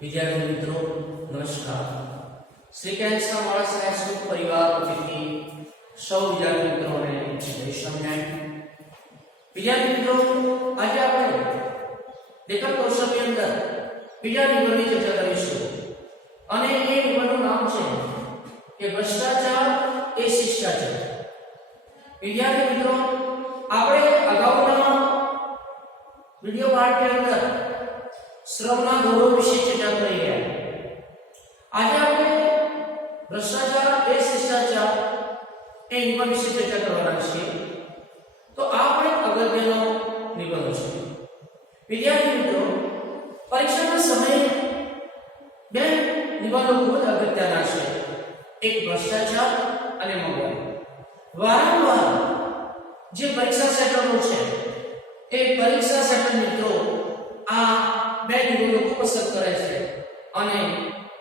વિદ્યાર્થી મિત્રો નમસ્કાર। શ્રી કેન્સના માણસ હાઈસ્કૂલ પરિવાર વતીથી સૌ વિદ્યાર્થી મિત્રોને જય સ્વામિનારાયણ। વિદ્યાર્થી મિત્રો, આજે આપણે લેખક કૌશલ્યની અંદર બીજા નિબંધની ચર્ચા કરીશું અને એ નિબંધનું નામ છે કે ભ્રષ્ટાચાર એ શિષ્ટાચાર। વિદ્યાર્થી મિત્રો, આપણે અગાઉના વિડિયો પાઠની અંદર શ્રમના ગૌરવ વિશે ચર્ચા કરી રહ્યા। આજે આપણે ભ્રષ્ટાચાર એ શિષ્ટાચાર એ નિબંધ વિશે ચર્ચા કરવાના છીએ। તો આ પણ અગત્યનો નિબંધ છે। વિદ્યાર્થી મિત્રો, પરીક્ષાના સમયે બે નિબંધો ખૂબ જ અગત્યના છે, એક ભ્રષ્ટાચાર અને મોંઘવારી। વારંવાર જે પરીક્ષા સેટરનો છે એ પરીક્ષા સેટર મિત્રો આ બે નિબંધો ખૂબ પસંદ કરે છે અને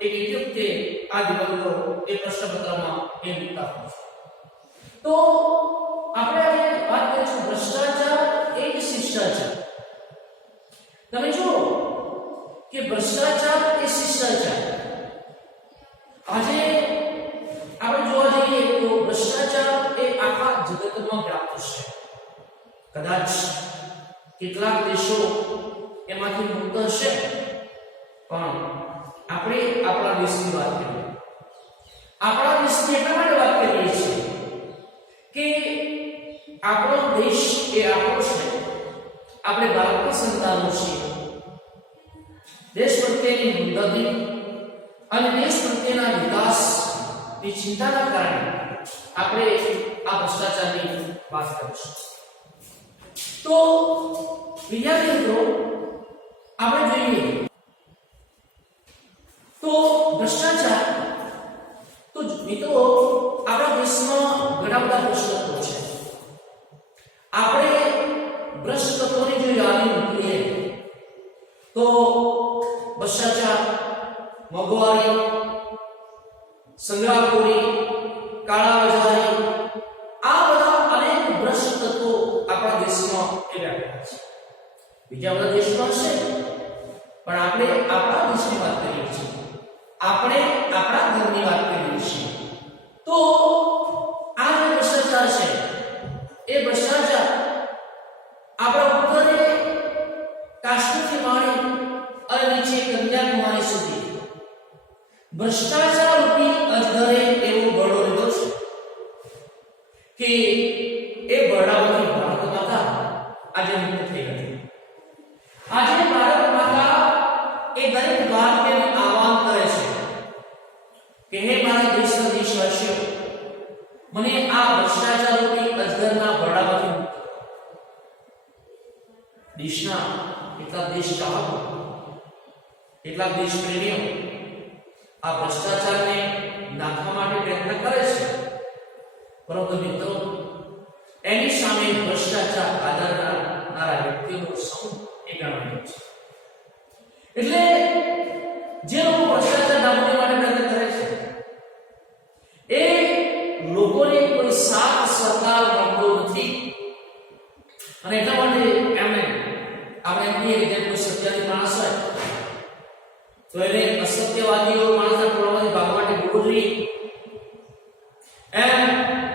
એક યુક્તિ આ નિબંધો એ પ્રશ્નપત્રમાં એ મૂકતા હોય છે। તો આપણે આજે વાત કરીશું ભ્રષ્ટાચાર એ શિષ્ટાચાર। તમે જુઓ કે ભ્રષ્ટાચાર એ શિષ્ટાચાર, આજે આપણે જોવા જઈએ તો ભ્રષ્ટાચાર એ આખા જગતમાં વ્યાપ્ત છે। કદાચ કેટલાક દેશો એમાંથી મુક્ત હશે, પણ આપણે આપણા દેશની વાત કરીએ। આપણા દેશની એટલા માટે વાત કરીએ છીએ કે આપણો દેશ એ આપણો છે, આપણે ભારતના સંતાનો છીએ। દેશ પ્રત્યેની હમદર્દી અને દેશ પ્રત્યેના વિકાસની ચિંતાના કારણે આપણે આ ભ્રષ્ટાચારની વાત કરીશું। તો વિદ્યાર્થી મિત્રો, આપણે જોઈએ તો ભ્રષ્ટાચાર તો મિત્રો આપણા દેશમાં ઘણા બધા પ્રશ્નો છે। આપણે ભ્રષ્ટ તત્વોની જો યાદી મૂકીએ તો ભ્રષ્ટાચાર, મોંઘવારી, સંગ્રહખોરી, કાળાબજારી, આ બધા અનેક ભ્રષ્ટ તત્વો આપણા દેશમાં વ્યાપેલા છે। બીજા બધા દેશમાં છે, પણ આપણે આપણા દેશની વાત કરીએ છીએ, આપણે આપણા ઘરની વાત કરીએ છીએ। તો આ જે ભ્રષ્ટાચાર છે એ ભ્રષ્ટાચાર આપણા ઉત્તરે કાશ્મીરથી માંડી અને નીચે કન્યાકુમારી સુધી ભ્રષ્ટાચાર રૂપી અજગરે એવો બળો લીધો છે કે એ બળામાંથી ભારત માતા આજે મુક્ત થઈ ગઈ। આજે ભારત માતા એ દરેક ભારતીયને આહ્વાન કરે છે કે હે મારા દેશના દેશવાસીઓ, મને આ ભ્રષ્ટાચાર રૂપી અજગરના બળામાંથી મુક્ત કરો। દેશના કેટલાક દેશ ચાહકો, કેટલાક દેશ પ્રેમીઓ આ ભ્રષ્ટાચારને નાથવા માટે પ્રયત્ન કરે છે, પરંતુ મિત્રો એની સામે ભ્રષ્ટાચાર આદરનારા વ્યક્તિઓનો સમૂહ એ ગણાય છે। એટલે જે લોકો ભ્રષ્ટાચાર નાબૂદી માટે પ્રયત્ન કરે છે એ લોકોને કોઈ સાથ સહકાર મળતો નથી, અને એટલા માટે આપણે કહીએ કે કોઈ સત્યવાદી માણસ હોય તો એને અસત્યવાદીઓ માણસના ટોળામાંથી ભાગવા માટે બોલવું જોઈએ, એમ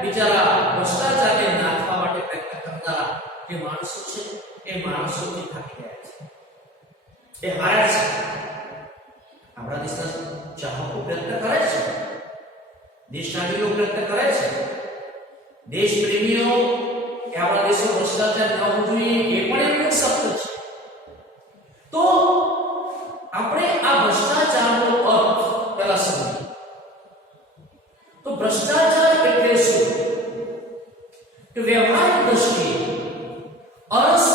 બિચારા ભ્રષ્ટાચારને નાથવા માટે પ્રયત્ન કરતા જે માણસો છે એ માણસોથી થાકી ગયા છે, એ હારે છે। આપણા દેશના ચાહકો પ્રયત્ન કરે છે, દેશનાગરિકો પ્રયત્ન કરે છે, દેશ પ્રેમીઓ કે આપણા દેશમાં ભ્રષ્ટાચાર ન હોવું જોઈએ એ પણ એક શબ્દ છે। તો આપણે આ ભ્રષ્ટાચારનો અર્થ પહેલા સમજીએ। તો ભ્રષ્ટાચાર એટલે શું? કે વ્યવહારિક દ્રષ્ટિએ અરસ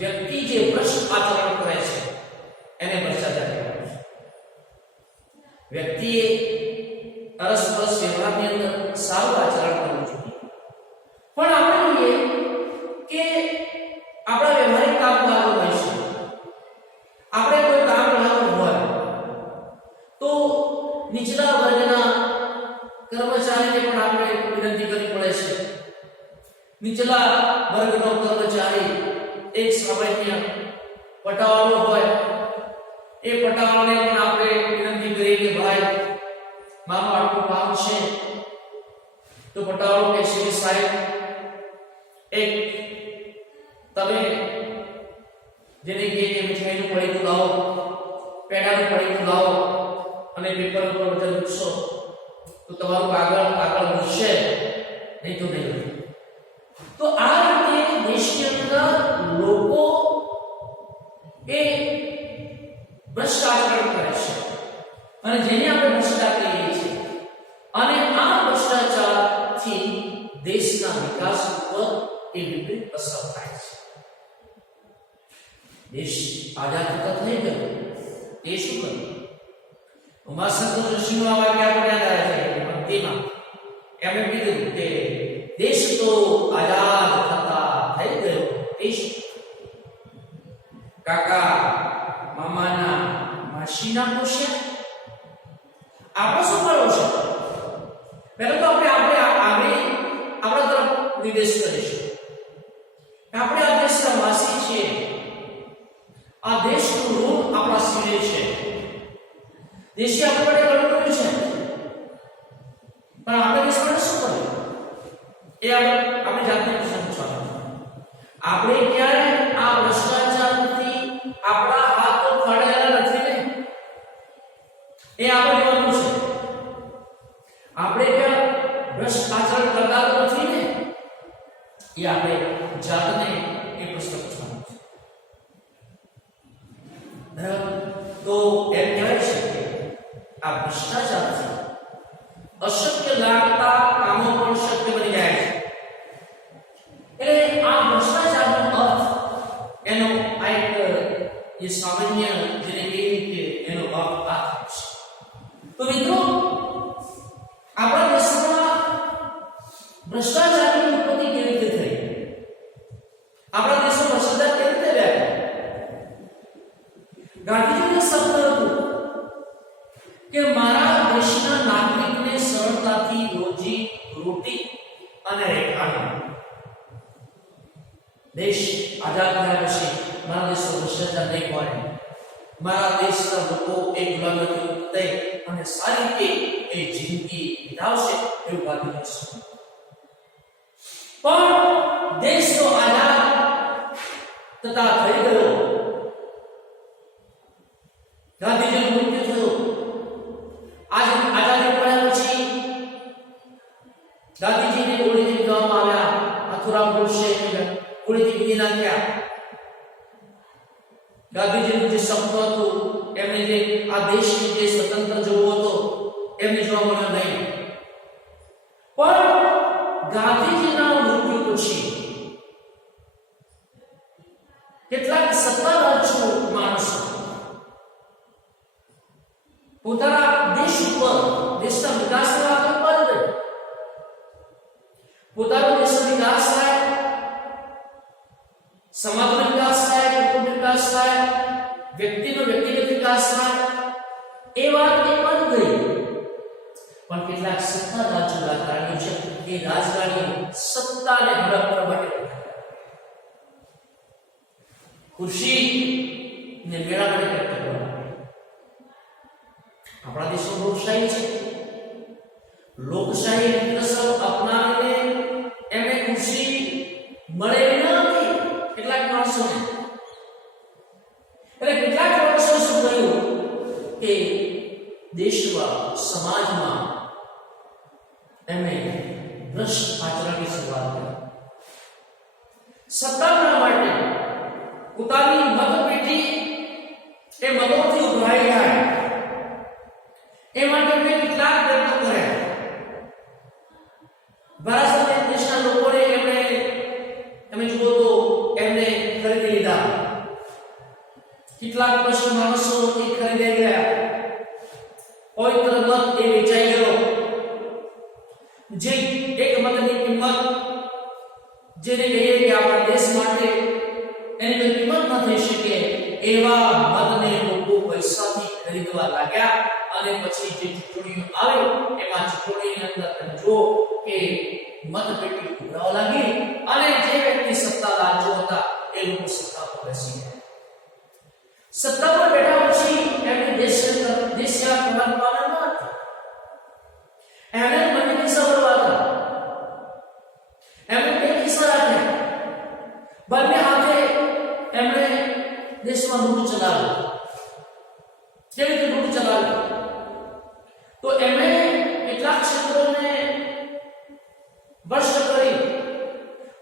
વ્યક્તિ જે ભ્રષ્ટ આચરણ કરે છે એને ભ્રષ્ટાચાર કહેવાય છે। વ્યક્તિએ અરસ વ્યવહારની અંદર સારું આચરણ કરવું જોઈએ, પણ આપણે જોઈએ કે આપણા એ પટાવાળાને પણ આપણે વિનંતી કરીએ કે ભાઈ મારું આટલું કામ છે, તો પટાવાળો કહેશે કે સાહેબ એક તમે જેને કે મીઠાઈનું પડીકું લાવો, પેડાનું પડીકું લાવો અને પેપર ઉપર વજન મૂકશો તો તમારું આગળ વધશે, નહીં તો નહીં. તો આ રીતે દેશની અંદર લોકો એ ભ્રષ્ટાચાર કરે છે અને જેને આપણે ભ્રષ્ટાચાર કહીએ છીએ, અને આ ભ્રષ્ટાચારથી દેશના વિકાસ ઉપર એ વિપરીત અસર થાય છે. દેશ આઝાદ થતા થઈ ગયો, એ શું કર્યું? ઉમાશંકર જોશીનું આ વાક્ય આપણે યાદ આવે છે પંક્તિમાં એમણે કીધું કે દેશ તો આઝાદ થતા થઈ ગયો, દેશ કાકા મામાના માસીના પોષ્યા આપણે શું કરવું છે? પહેલા તો આપણે આપણા તરફ નિર્દેશ કરીશું. આપણે આ દેશના વાસી છીએ, આ દેશનું ઋણ આપણા સિરે છે. દેશે આપણે ઘણું કર્યું છે, પણ આપણે દેશ માટે શું કર્યું એ આપણે જાતે પૂછવાનું. આપણે ક્યારે આ ભ્રષ્ટાચારથી આપણા હાથ ફાડેલા નથી ને, એ આપણે જોવાનું છે. આપણે ક્યાં ભ્રષ્ટાચાર કરતા નથી ને, એ આપણે જાતને એ પ્રશ્ન પૂછવાનો છે. તો એમ કહેવાય છે કે આ ભ્રષ્ટાચારથી અશક્ય લાગતા કામો પણ શક્ય બની જાય છે. એટલે આ ભ્રષ્ટાચારનો અર્થ એનો આ એક જે સામાન્ય જેને કહીએ કે એનો અર્થ આ થાય છે. તો મિત્રો આપણા દેશમાં ભ્રષ્ટાચારની ઉત્પત્તિ કેવી રીતે થઈ? આપણા દેશમાં ભ્રષ્ટાચાર કેવી રીતે વ્યાપ્યો? ગાંધીજીનું સપનું હતું કે મારા દેશના નાગરિકને સરળતાથી રોજી રોટી અને રહેઠાણ. દેશ આઝાદ થયા પછી મારા દેશમાં ભ્રષ્ટાચાર નહીં હોય, મારા દેશના લોકો એક ગુલામીથી મુક્ત થઈ અને સારી રીતે એ જિંદગી વિતાવશે એવું ગાંધીજી સપનું. પણ દેશ તો આઝાદ તથા થઈ ગયો, ગાંધીજીનું મૃત્યુ થયું. આઝાદી મળ્યા પછી ગાંધીજીને ગોળીથી વિધવામાં આવ્યા, આથુરામ ગોડસે ગોળીથી વિધી નાખ્યા. ગાંધીજીનું જે સપનું હતું, એમને જે આ દેશની જે સ્વતંત્ર જોવો હતો, એમને જોવા મળ્યો નહીં. પણ ગાંધીજીના મૃત્યુ પછી કેટલાક સત્તાધારી માણસો પોતાના દેશ ઉપર, દેશના વિકાસની વાત ઉપર પોતાનો દેશનો વિકાસ થાય, સમાજનો વિકાસ થાય, કુટુંબ વિકાસ થાય, વ્યક્તિનો વ્યક્તિગત વિકાસ થાય, એ વાત એ બંધ ગઈ. પણ કેટલાક સત્તાધારી રાજકારણીઓ છે, એ રાજકારણીઓ સત્તાને હડપ કરવા માટે ખુરશી ને મેળાવડી કરતા. આપણા દેશમાં લોકશાહી છે, લોકશાહી રીતસર અપનાવીને એમને ખુશી મળેલી નથી કેટલાક માણસોને. એટલે કેટલાક માણસો શું કહ્યું કે દેશમાં, સમાજમાં એમણે ભ્રષ્ટ આચરણની શરૂઆત કરી. સત્તા મેળવવા માટે પોતાની મતપેટી એ મતોથી ઉભરાઈ જાય એ માટે મેં કેટલાક પ્રયત્નો કર્યા. ભારત દેશના લોકોને તમે જુઓ તો એમને ખરીદી લીધા. કેટલાક વર્ષ માણસો એ ખરીદાઈ ગયા. પવિત્ર મત એ વેચાઈ ગયો. જે એક મતની કિંમત જેને કહીએ કે આપણા દેશ માટે એની કોઈ કિંમત ન થઈ શકે એવા મતને લોકો પૈસાથી ખરીદવા લાગ્યા. અને પછી જે ચૂંટણીઓ આવે એમાં ચૂંટણીની અંદર તમે જુઓ કે મતપેટી ઉભરાવા લાગી અને જે વ્યક્તિ સત્તા લાલચો હતા એ લોકો સત્તા પર બેસી ગયા. સત્તા પર બેઠા પછી દેશમાં લૂંટ ચલાવી, કેવી રીતે લૂંટ ચલાવી, તો એમણે કેટલાક ક્ષેત્રોને ભ્રષ્ટ કરી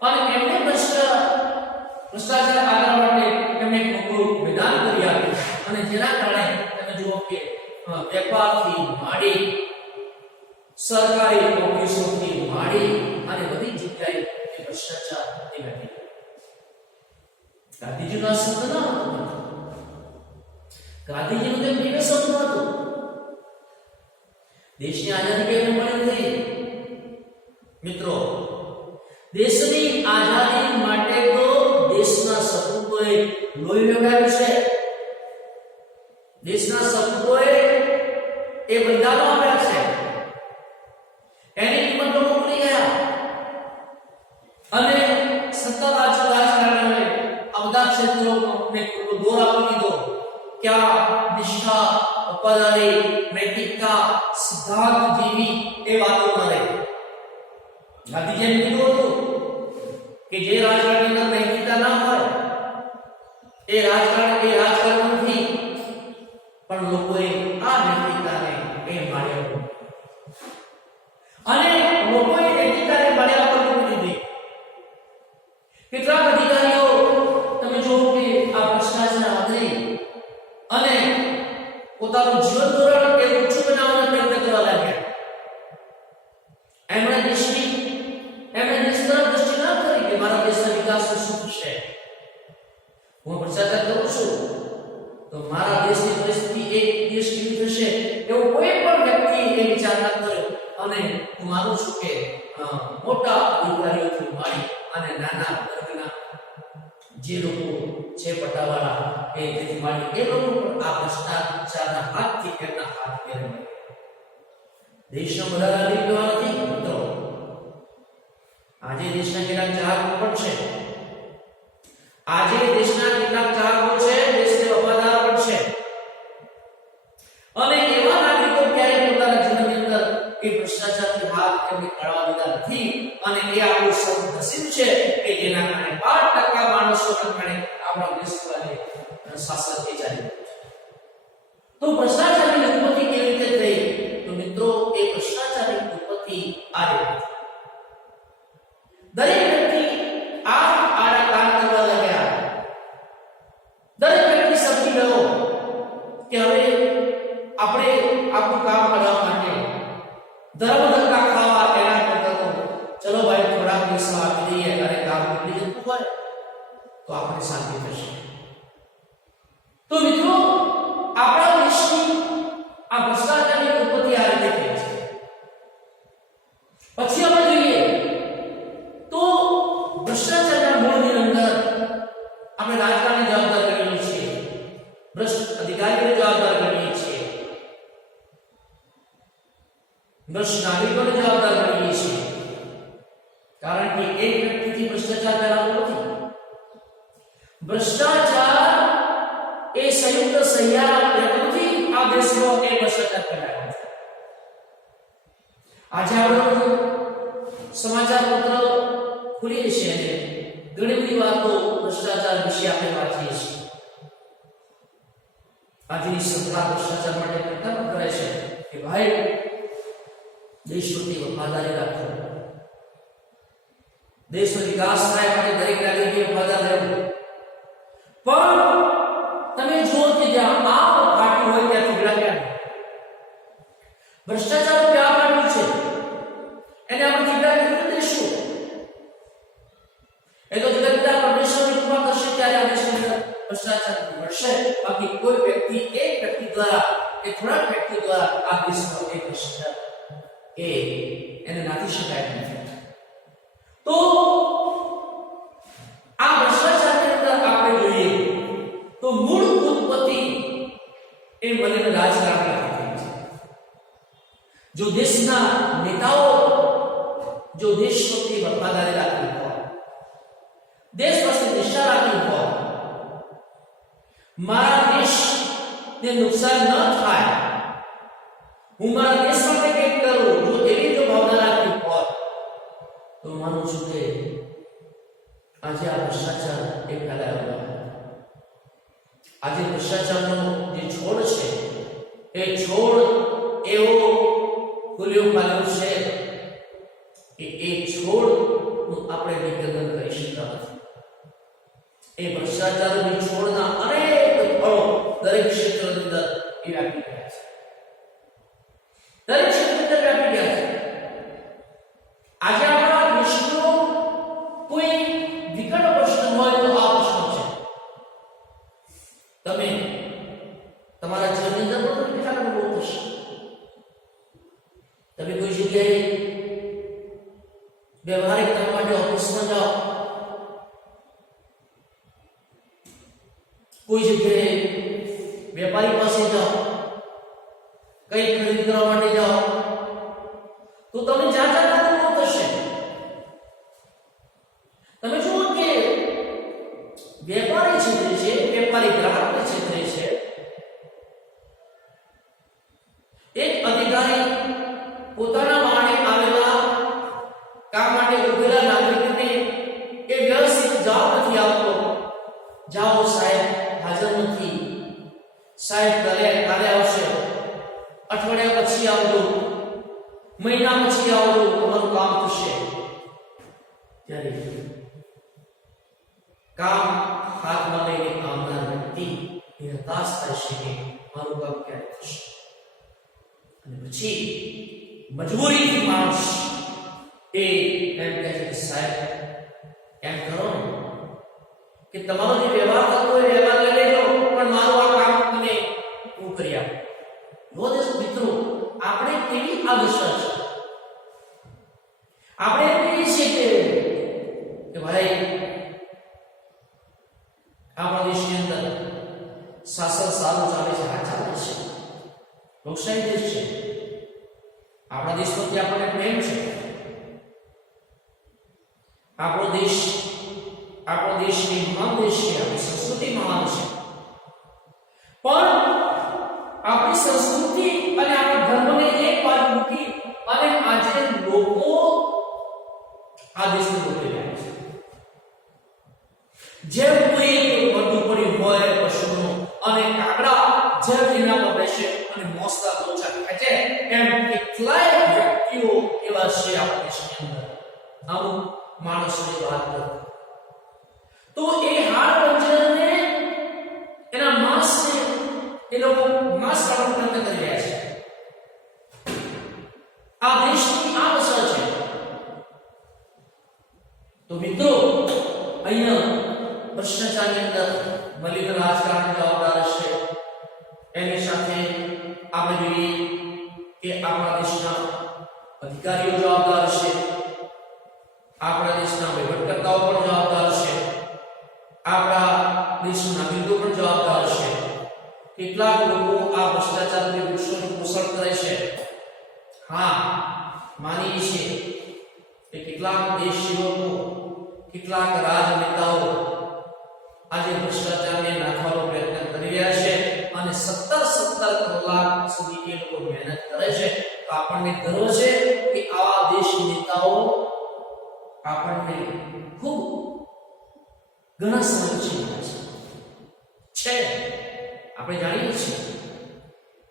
અને એમણે ભ્રષ્ટાચાર આગળ માટે એમણે મોટું વિધાન કરી આપ્યું અને જેના કારણે તમે જુઓ કે વેપારથી માંડી સરકારી ઓફિસોથી માંડી અને બધી જગ્યાએ ભ્રષ્ટાચાર થતી હતી. ગાંધીજીનો આ શબ્દ ન હતો, ગાંધીજીનું તેમ નિવેદન હતું. દેશની આઝાદી કેવી મળી હતી મિત્રો? દેશની આઝાદી માટે તો દેશના સપૂતોએ લોહી વહેવાયું છે. દેશના સપૂતોએ એ બલિદાનો આપ્યા છે. એની કિંમત લોકો ભૂલી ગયા અને સત્તા રાજકારણીઓએ આ બધા ક્ષેત્રોને દોર આપી દીધો કે આ નિષ્ઠા, વફાદારી, નૈતિકતા, સિદ્ધાંત જેવી એ વાતો ન રહે. ગાંધીજીએ કીધું હતું કે જે રાજકારણની અંદર નૈતિકતા ના હોય એ રાજકારણ નથી, પણ લોકોએ આ નૈતિકતાને એ માળ્યો અને લોકોએ નૈતિકતાને માળ્યા પર મૂકી દીધી. કેટલાક અધિકારીઓ તમે જુઓ કે આ ભ્રષ્ટાચાર આદરી અને પોતાનું જીવન ધોરણ એ ઊંચું બનાવવાનો પ્રયત્ન કરવા લાગ્યા. એમણે દેશ તરફ દ્રષ્ટિ ના કરી કે મારા દેશના વિકાસનું શું થશે. હું ભ્રષ્ટાચાર કરું છું તો મારા દેશની પરિસ્થિતિ એક દેશ કેવી થશે એવો કોઈ પણ વ્યક્તિ એ વિચાર ન કર્યો. અને હું માનું છું કે મોટા અધિકારીઓથી માંડી અને નાના વર્ગના જે લોકો છે પટાવાળા એ તેથી માંડી એ લોકો પણ આ ભ્રષ્ટાચારના હાથથી એમના હાથ પહેરવા. દેશનો બધા નાગરિકો નથી મિત્રો. આજે દેશના કેટલાક ચાહકો પણ છે. આજે દેશના કેટલાક ચાહકો છે, દેશને વફાદાર પણ છે અને એવા નાગરિકો ક્યારે પોતાના જીવનની અંદર એ ભ્રષ્ટાચારથી હાથ એમને કાઢવા દીધા નથી અને એ આપણું સદનસીબ છે કે જેના કારણે 5% માણસોના કારણે આપણા દેશ પર શાસન થઈ ચાલી રહ્યું છે. તો ભ્રષ્ટાચારની ઉત્પત્તિ કેવી રીતે થઈ? તો મિત્રો એ ભ્રષ્ટાચારની ઉત્પત્તિ આ રીતે. દરેક વ્યક્તિ આડા કામ કરવા લાગ્યા. દરેક વ્યક્તિ સમજી ગયો કે હવે આપણે આપણું કામ કરવા માટે ધર્મ ધક્કા ખાવા એના કરતા તો ચલો ભાઈ થોડા પૈસા આપી દઈએ અને કામ નીકળી જતું હોય તો આપણે શાંતિ થશે. તો મિત્રો આપણા દેશની આ ભ્રષ્ટાચારની ઉત્પત્તિ આ રીતે થઈ છે. પછી આપણે જોઈએ તો ભ્રષ્ટાચારના મૂળની અંદર આપણે રાજકારણની જવાબદાર ગણીએ છીએ, ભ્રષ્ટ અધિકારીઓની જવાબદાર ગણીએ છીએ, ભ્રષ્ટ નાગરિકોને જવાબદાર ગણીએ છીએ. કારણ કે એક વ્યક્તિથી ભ્રષ્ટાચાર કરાતો નથી. ભ્રષ્ટાચાર એ સંયુક્ત સહિયારા પ્રયત્નોથી આ દેશનો એ ભ્રષ્ટાચાર કરાયો છે. આજે આપણે સમાચાર પત્ર ખુલી છે અને ઘણી બધી વાતો ભ્રષ્ટાચાર વિશે આપણે વાંચીએ છીએ. આજની સરકાર ભ્રષ્ટાચાર માટે પ્રયત્ન કરે છે કે ભાઈ દેશ પ્રત્યે વફાદારી રાખો, દેશનો વિકાસ થાય માટે દરેક નાગરિકે વફાદાર રહેવું. પણ તમે જુઓ કે જ્યાં આપ ફાટી હોય ત્યાં ઠીકડા ક્યાં? ભ્રષ્ટાચાર ક્યાં ફાટ્યું છે એને આપણે ઠીકડા કેવી દઈશું? એ તો જુદા જુદા પરમેશ્વરની કૃપા કરશે ત્યારે આ દેશની અંદર ભ્રષ્ટાચાર મળશે. બાકી કોઈ વ્યક્તિ એક વ્યક્તિ દ્વારા કે થોડાક વ્યક્તિ દ્વારા આ દેશનો એક ભ્રષ્ટાચાર એને નાથી શકાય નથી. તો આ ભ્રષ્ટાચારની અંદર આપણે જોઈએ તો મૂળ ઉત્પત્તિ એ મને રાજકારણથી થઈ છે. જો દેશના નેતાઓ જો દેશ પ્રત્યે વફાદારી રાખી હોય, દેશ પ્રત્યે નિષ્ઠા રાખી હોય, મારા દેશને નુકસાન ન થાય, હું મારા દેશ માટે કંઈક કરું, જો એવી જો ભાવના રાખી હોય તો માનું છું કે આજે આ ભ્રષ્ટાચાર એ ફેલાયો. આજે ભ્રષ્ટાચારનો જે છોડ છે એ છોડ એવો ફૂલ્યો ફાલ્યો છે કે એ છોડનું આપણે વિઘટન કરી શકતા નથી. એ ભ્રષ્ટાચારની છોડના અનેક ફળો દરેક ક્ષેત્રની અંદર એ વ્યાપી ગયા છે. દરેક ક્ષેત્રની અંદર વ્યાપી ગયા છે. આજે આપણા દેશનો કોઈ વિકટ પ્રશ્ન હોય તો આ પ્રશ્ન છે. તમે તમારા જીવનની અંદર પણ કેટલાક અનુભવ થશે. તમે કોઈ જગ્યાએ વ્યવહારિક કામ માટે ઓફિસમાં જાઓ, કોઈ જગ્યાએ વેપારી પાસે જાઓ, કઈ ખરીદ કરવા માટે જાઓ, તો તમને જાત જાતના અનુભવ થશે. તમે જુઓ કે વેપારી છેતરે છે, વેપારી ગ્રાહકને છેતરે છે. એક અધિકારી પોતાના વાહને આવેલા કામ માટે ઉભેલા નાગરિકને એ વ્યવસ્થિત જવાબ નથી આપતો. જાઓ સાહેબ, હાજર નથી, સાહેબ કાલે આવશે, અઠવાડિયા પછી આવજો, મહિના પછી આવજો, તમારું કામ થશે. ત્યારે કામ હાથમાં લઈને આવનાર વ્યક્તિ એ હતાશ થાય છે કે મારું કામ ક્યારે થશે. અને પછી મજબૂરીથી માણસ એ એમ કહે છે કે સાહેબ એમ કરો કે તમારો જે વ્યવહાર થતો હોય વ્યવહાર લઈ લેજો, પણ મારું આ કામ તમે હું કરી આપો. મિત્રો, આપણે કેવી આદર્શા છે. આપણે એમ કહીએ છીએ કે ભાઈ આપણા દેશની અંદર શાસન સારું ચાલે છે. હા, ચાલે છે, લોકશાહી દેશ છે. આપણા દેશ પ્રત્યે આપણને પ્રેમ છે. આપણો દેશ એ મહાન દેશ છે, આપણી સંસ્કૃતિ મહાન છે. પણ આપણી સંસ્કૃતિ અને આપણા ધર્મને એક બાજુ મૂકી અને આજે લોકો આ દેશને લૂંટી રહ્યા છે. જેમ કોઈ બધું પડ્યું હોય પશુનું અને કાગડા જેમ એના પર બેસે અને મોસલા લોચા ખાય છે, એમ કેટલાય વ્યક્તિઓ એવા છે આપણા દેશની અંદર. અમુક માણસોની વાત કરો તો એ હાડ પંજરને એના માંસને એ લોકો માંસ કાઢવાનો પ્રયત્ન કરી રહ્યા છે. આ દેશની આ અસર છે. તો મિત્રો, અહીંયા ભ્રષ્ટાચારની અંદર મલિન રાજકારણ જવાબદાર છે. એની સાથે આપણે જોઈએ કે આપણા દેશના અધિકારીઓ જવાબદાર છે, આપણા દેશના વહીવટકર્તાઓ પણ જવાબદાર છે, આપણા દેશના નાગરિકો પણ જવાબદાર છે. કેટલાક લોકો આ ભ્રષ્ટાચારની વૃક્ષોનું પોષણ કરે છે. હા, માનીએ છીએ કે કેટલાક દેશ સેવકો, કેટલાક રાજનેતાઓ આજે ભ્રષ્ટાચારને નાખવાનો પ્રયત્ન કરી રહ્યા છે અને 17 કલાક સુધી એ લોકો મહેનત કરે છે. તો આપણને ગર્વ છે કે આવા દેશ નેતાઓ આપણને ખૂબ ઘણા સમય છે. આપણે જાણીએ છીએ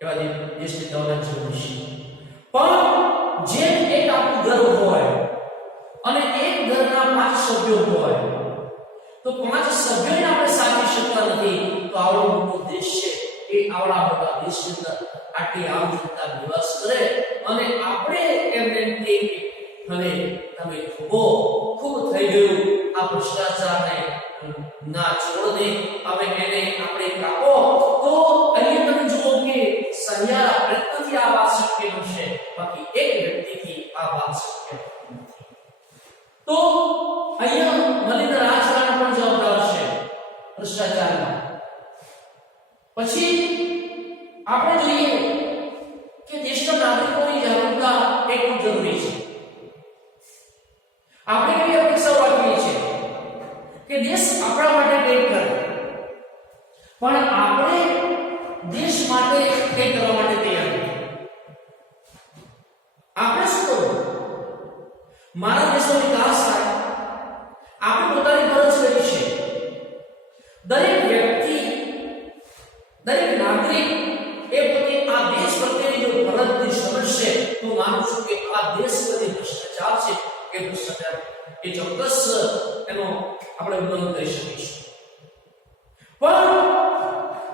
એવા દેશ નેતાઓના જીવન વિશે. પણ જેમ એક આપણું ઘર હોય અને એક ઘરના 5 સભ્યો હોય, તો 5 સભ્યોને આપણે સાચવી શકતા નથી. તો આવડો મોટો દેશ છે, એ આવડા મોટા દેશની અંદર આટલી આમ જનતા નિવાસ કરે અને આપણે એમને કહીએ હવે તમે ખૂબ થઈ ગયું, આ ભ્રષ્ટાચારને ના છોડને હવે એને આપણે કાપો. તો અહીંયા તમે જુઓ કે સહિયારા પ્રયત્નથી આ વાત શક્ય બનશે, બાકી એક વ્યક્તિથી આ વાત શક્ય નથી. તો અહીંયા મલિન રાજકારણ પણ જવાબદાર છે ભ્રષ્ટાચારમાં. પછી આપણે જોઈએ કે દેશના નાગરિકોની જાગૃતતા એ ખૂબ જરૂરી છે. આપણે એવી અપેક્ષા રાખીએ છીએ કે દેશ આપણા માટે કંઈક કરે, પણ આપણે દેશ માટે કંઈક કરવા માટે તૈયાર નથી. આપણે શું કરવું? મારા દેશનો વિકાસ થાય, આપણે પોતાની ફરજ કરી છે. દરેક વ્યક્તિ દરેક નાગરિક એ પોતે આ દેશ પ્રત્યેની જો ફરજની સમજશે તો માનું છું કે આ દેશ પ્રત્યે ભ્રષ્ટાચાર છે કે ભ્રષ્ટાચાર એ ચોક્કસ એનો આપણે વિરોધ કરી શકીશું. પણ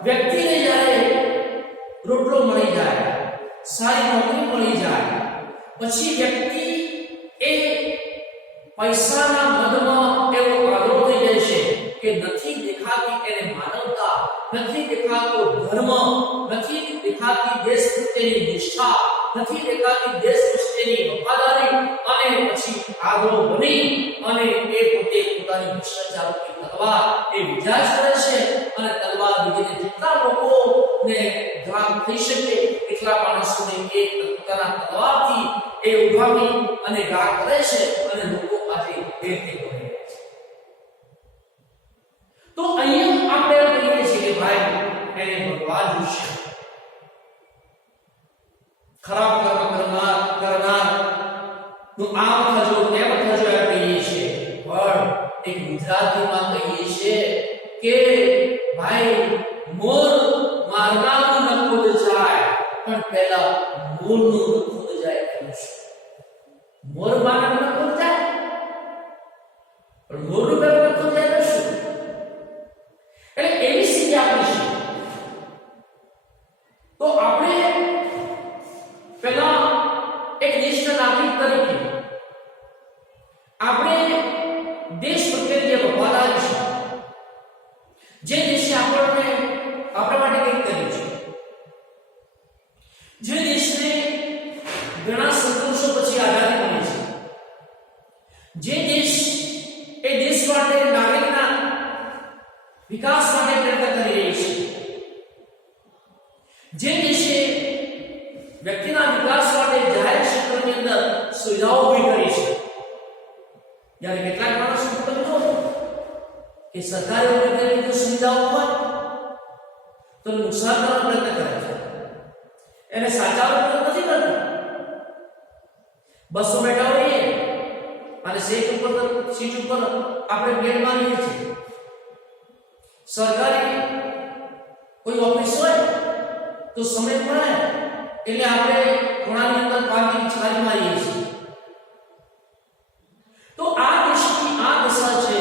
વ્યક્તિને જ્યારે રોટલો મળી જાય, સારી નોકરી મળી જાય, પછી વ્યક્તિ એ પૈસાના મદમાં એવો આગ્રહ થઈ જાય છે કે નથી દેખાતી એને માનવતા, નથી દેખાતો ધર્મ, નથી દેખાતી દેશ પ્રત્યેની નિષ્ઠા, નથી દેખાતી દેશ પ્રત્યેની વફાદારી, અને પછી આગ્રહ બની અને એ પોતે પોતાની ભ્રષ્ટાચારની તલવાર એ વિજાજ કરે છે અને તલવાર વિજેને જેટલા લોકોને ઘાત થઈ શકે એટલા માણસોને એ પોતાના તલવારથી એ ઉભાવી અને ઘા કરે છે અને લોકો આજે એ રીતે કરે છે. તો અહીંયા આપણે કહીએ છીએ કે ભાઈ એને ભગવાન વિશે ખરાબ કર્મ કરનાર તો આમ થજો તેમ થજો એમ કહીએ છીએ. પણ એક ગુજરાતીમાં કહીએ છીએ કે ભાઈ મોર મારનારનું ન ખુદ જાય પણ પહેલા મોરનું ન ખુદ જાય એમ છે. મોર મારનારનું ન ખુદ જાય પણ મોરનું પહેલા ન ખુદ જાય શું? એટલે એવી સ્થિતિ આપણી છે. તો આપણે પહેલા એક દેશના નાગરિક તરીકે આપણે દેશ પ્રત્યે જે વફાદારી છે, જે દેશે આપણને આપણા માટે કંઈક કર્યું છે, જે દેશને ઘણા સંઘર્ષો પછી આઝાદી મળી છે, જે દેશ એ દેશ માટે નાગરિકના વિકાસ માટે પ્રયત્ન કરી રહી છે, જે દેશે વ્યક્તિના વિકાસ માટે જાહેર ક્ષેત્રની અંદર સુવિધાઓ ઊભી કરી છે. જ્યારે કેટલાક માણસો તમે જુઓ કે સરકારે ઊભી કરેલી સુવિધાઓ હોય તો નુકસાન કરવાનો પ્રયત્ન કરે છે, એને સાચવવાનો પ્રયત્ન નથી કરતા. બસો બેઠા હોઈએ અને સીટ ઉપર આપણે પ્લેન મારીએ છીએ. સરકારી કોઈ ઓફિસ હોય તો સમય મળે એટલે આપણે ખૂણાની અંદર પાર્કિંગ ચાર્જ મારીએ છીએ. તો આ દેશની આ દશા છે.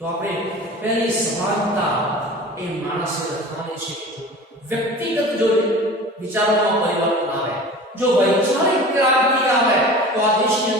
તો આપણે પહેલી સમાનતા એ માણસે રખવાની છે. વ્યક્તિગત જો વિચારોમાં પરિવર્તન આવે, જો વૈચારિક ક્રાંતિ આવે તો આ દેશની